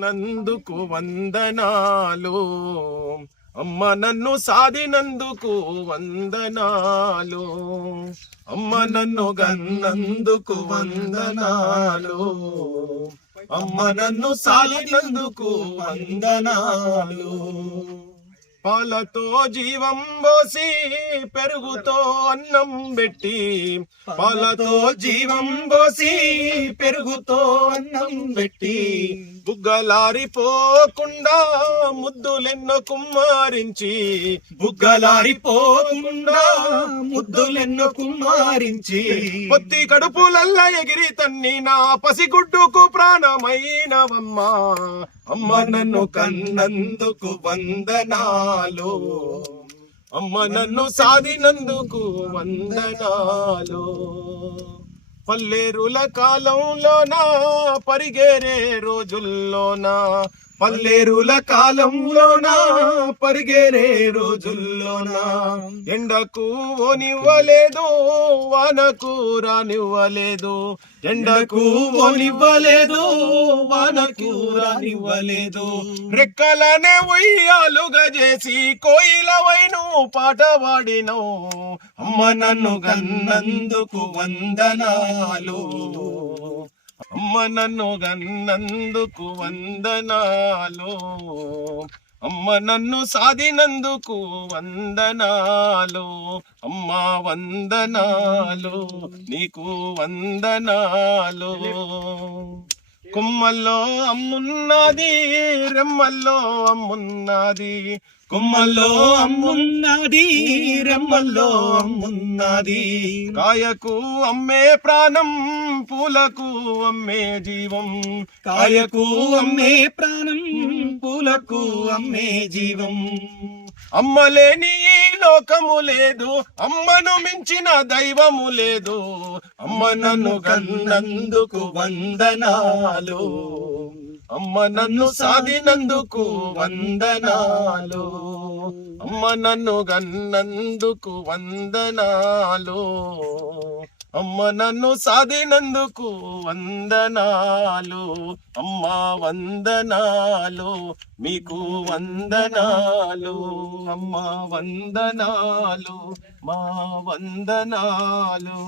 నందుకు వందనాలు అమ్మ, నన్ను సాధినందుకు వందనాలు అమ్మ, నన్ను గన్నందుకు వందనాలు అమ్మ, నన్ను సాధినందుకు వందనాలు. పాలతో జీవం పోసి పెరుగుతో అన్నం పెట్టి, పాలతో జీవం పోసి పెరుగుతో అన్నం పెట్టి, బుగ్గలారిపోకుండా ముద్దులెన్నో కుమ్మారించి, బుగ్గలారిపోకుండా ముద్దులెన్నో కుమ్మారించి, పొత్తి కడుపులల్ల ఎగిరి తన్ని నా పసిగుడ్డుకు ప్రాణమైనవమ్మా అమ్మ, నన్ను కన్నందుకు వందనాలు అమ్మ, నన్ను సాధినందుకు వందనాలు. పల్లెరుల కాలంలోనా పరిగేరే రోజుల్లోనా, పల్లెరుల కాలంలోనా పరిగేరే రోజుల్లోనా, ఎండకు ఓనివ్వలేదు వానకు రానివ్వలేదు, ఎండకు ఓనివ్వలేదు వానకు రానివ్వలేదు, రెక్కలనే ఉయ్యాలుగా చేసి కోయిలవైను పాట పాడినవు అమ్మ, నన్ను గన్నందుకు వందనాలు అమ్మ, నన్ను గన్నందుకు వందనాలు అమ్మ, నన్ను సాధినందుకు వందనాలు అమ్మ, వందనాలు నీకు వందనాలు. కొమ్మల్లో అమ్మున్నది రెమ్మల్లో అమ్మున్నది, కొమ్మల్లో అమ్మున్నది రెమ్మల్లో అమ్మున్నది, కాయకు అమ్మే ప్రాణం పూలకు అమ్మే జీవం, కాయకు అమ్మే ప్రాణం పూలకు అమ్మే జీవం. అమ్మలేని ఈ లోకము లేదు, అమ్మను మించిన దైవము లేదు అమ్మ, నన్ను గన్నందుకు వందనాలు అమ్మ, నన్ను సాధినందుకు వందనాలు అమ్మ, నన్ను గన్నందుకు వందనాలు అమ్మ, నన్ను సాధినందుకు వందనాలు అమ్మ, వందనాలు మీకు వందనాలు అమ్మ, వందనాలు మా వందనాలు.